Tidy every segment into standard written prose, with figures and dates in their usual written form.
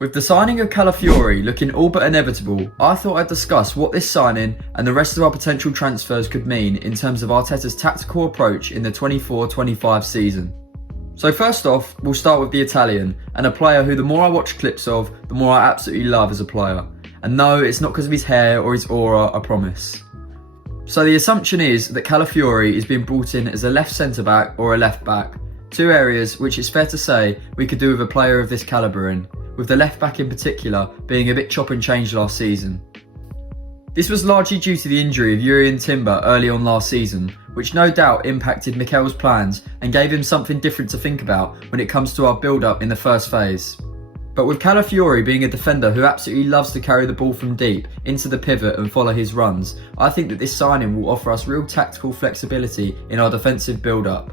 With the signing of Calafiori looking all but inevitable, I thought I'd discuss what this signing and the rest of our potential transfers could mean in terms of Arteta's tactical approach in the 24-25 season. So first off, we'll start with the Italian, and a player who the more I watch clips of, the more I absolutely love as a player. And no, it's not because of his hair or his aura, I promise. So the assumption is that Calafiori is being brought in as a left centre-back or a left-back, two areas which it's fair to say we could do with a player of this calibre in, with the left-back in particular being a bit chop and change last season. This was largely due to the injury of Jurrien Timber early on last season, which no doubt impacted Mikel's plans and gave him something different to think about when it comes to our build-up in the first phase. But with Calafiori being a defender who absolutely loves to carry the ball from deep into the pivot and follow his runs, I think that this signing will offer us real tactical flexibility in our defensive build-up.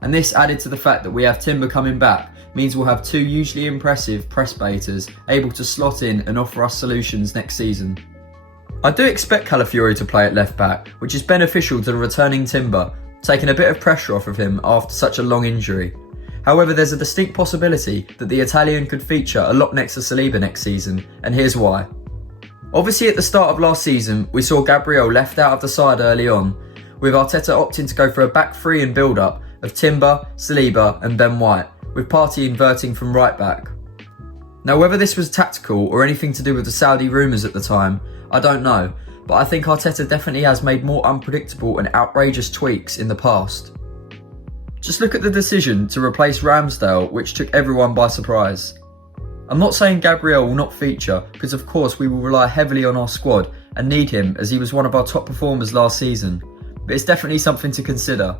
And this, added to the fact that we have Timber coming back, means we'll have two hugely impressive press baiters able to slot in and offer us solutions next season. I do expect Calafiori to play at left back, which is beneficial to the returning Timber, taking a bit of pressure off of him after such a long injury. However, there's a distinct possibility that the Italian could feature a lot next to Saliba next season, and here's why. Obviously at the start of last season, we saw Gabriel left out of the side early on, with Arteta opting to go for a back three in build-up of Timber, Saliba and Ben White, with Partey inverting from right back. Now whether this was tactical or anything to do with the Saudi rumours at the time, I don't know, but I think Arteta definitely has made more unpredictable and outrageous tweaks in the past. Just look at the decision to replace Ramsdale, which took everyone by surprise. I'm not saying Gabriel will not feature, because of course we will rely heavily on our squad and need him as he was one of our top performers last season, but it's definitely something to consider.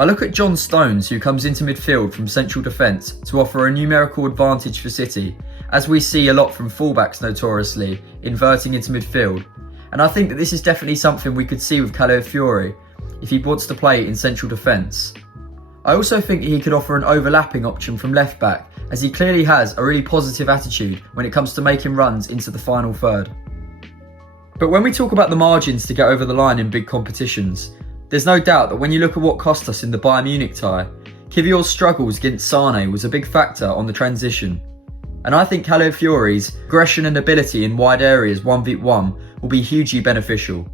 I look at John Stones, who comes into midfield from central defence to offer a numerical advantage for City, as we see a lot from fullbacks notoriously inverting into midfield, and I think that this is definitely something we could see with Calafiori if he wants to play in central defence. I also think he could offer an overlapping option from left back, as he clearly has a really positive attitude when it comes to making runs into the final third. But when we talk about the margins to get over the line in big competitions, there's no doubt that when you look at what cost us in the Bayern Munich tie, Kivior's struggles against Sane was a big factor on the transition. And I think Calafiori's aggression and ability in wide areas 1v1 will be hugely beneficial.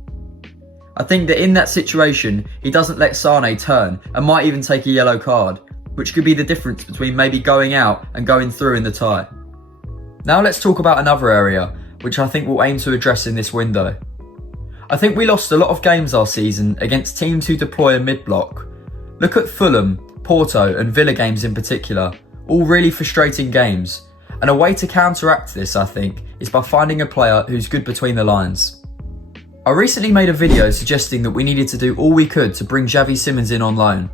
I think that in that situation, he doesn't let Sane turn and might even take a yellow card, which could be the difference between maybe going out and going through in the tie. Now let's talk about another area, which I think we'll aim to address in this window. I think we lost a lot of games last season against teams who deploy a mid-block. Look at Fulham, Porto and Villa games in particular, all really frustrating games. And a way to counteract this, I think, is by finding a player who's good between the lines. I recently made a video suggesting that we needed to do all we could to bring Xavi Simons in on loan.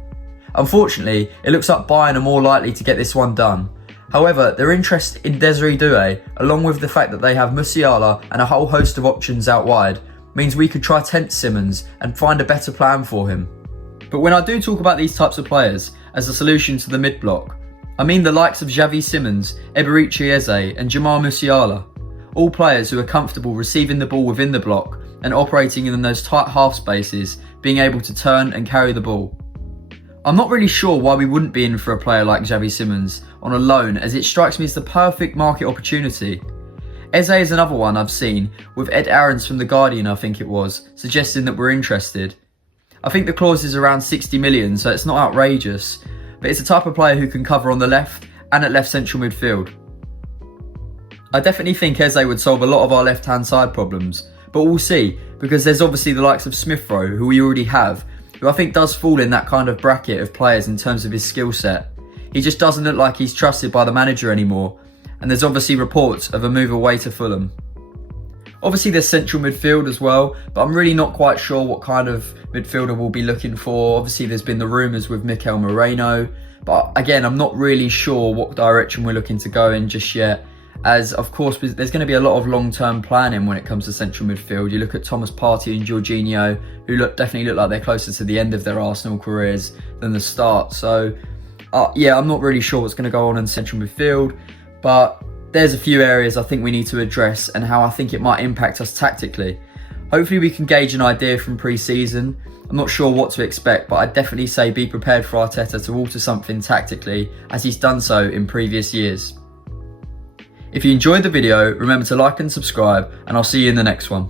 Unfortunately, it looks like Bayern are more likely to get this one done. However, their interest in Desiree Doué, along with the fact that they have Musiala and a whole host of options out wide, means we could try tempt Simons and find a better plan for him. But when I do talk about these types of players as a solution to the mid-block, I mean the likes of Xavi Simons, Eberechi Eze and Jamal Musiala, all players who are comfortable receiving the ball within the block and operating in those tight half spaces, being able to turn and carry the ball. I'm not really sure why we wouldn't be in for a player like Xavi Simons on a loan, as it strikes me as the perfect market opportunity. Eze is another one I've seen, with Ed Aarons from The Guardian I think it was, suggesting that we're interested. I think the clause is around 60 million, so it's not outrageous, but it's a type of player who can cover on the left and at left central midfield. I definitely think Eze would solve a lot of our left-hand side problems, but we'll see, because there's obviously the likes of Smith Rowe, who we already have, who I think does fall in that kind of bracket of players in terms of his skill set. He just doesn't look like he's trusted by the manager anymore, and there's obviously reports of a move away to Fulham. Obviously there's central midfield as well, but I'm really not quite sure what kind of midfielder we'll be looking for. Obviously there's been the rumours with Mikel Moreno, but again I'm not really sure what direction we're looking to go in just yet. As of course there's going to be a lot of long-term planning when it comes to central midfield. You look at Thomas Partey and Jorginho, who definitely look like they're closer to the end of their Arsenal careers than the start. So yeah, I'm not really sure what's going to go on in central midfield, but there's a few areas I think we need to address and how I think it might impact us tactically. Hopefully we can gauge an idea from pre-season. I'm not sure what to expect, but I'd definitely say be prepared for Arteta to alter something tactically, as he's done so in previous years. If you enjoyed the video, remember to like and subscribe, and I'll see you in the next one.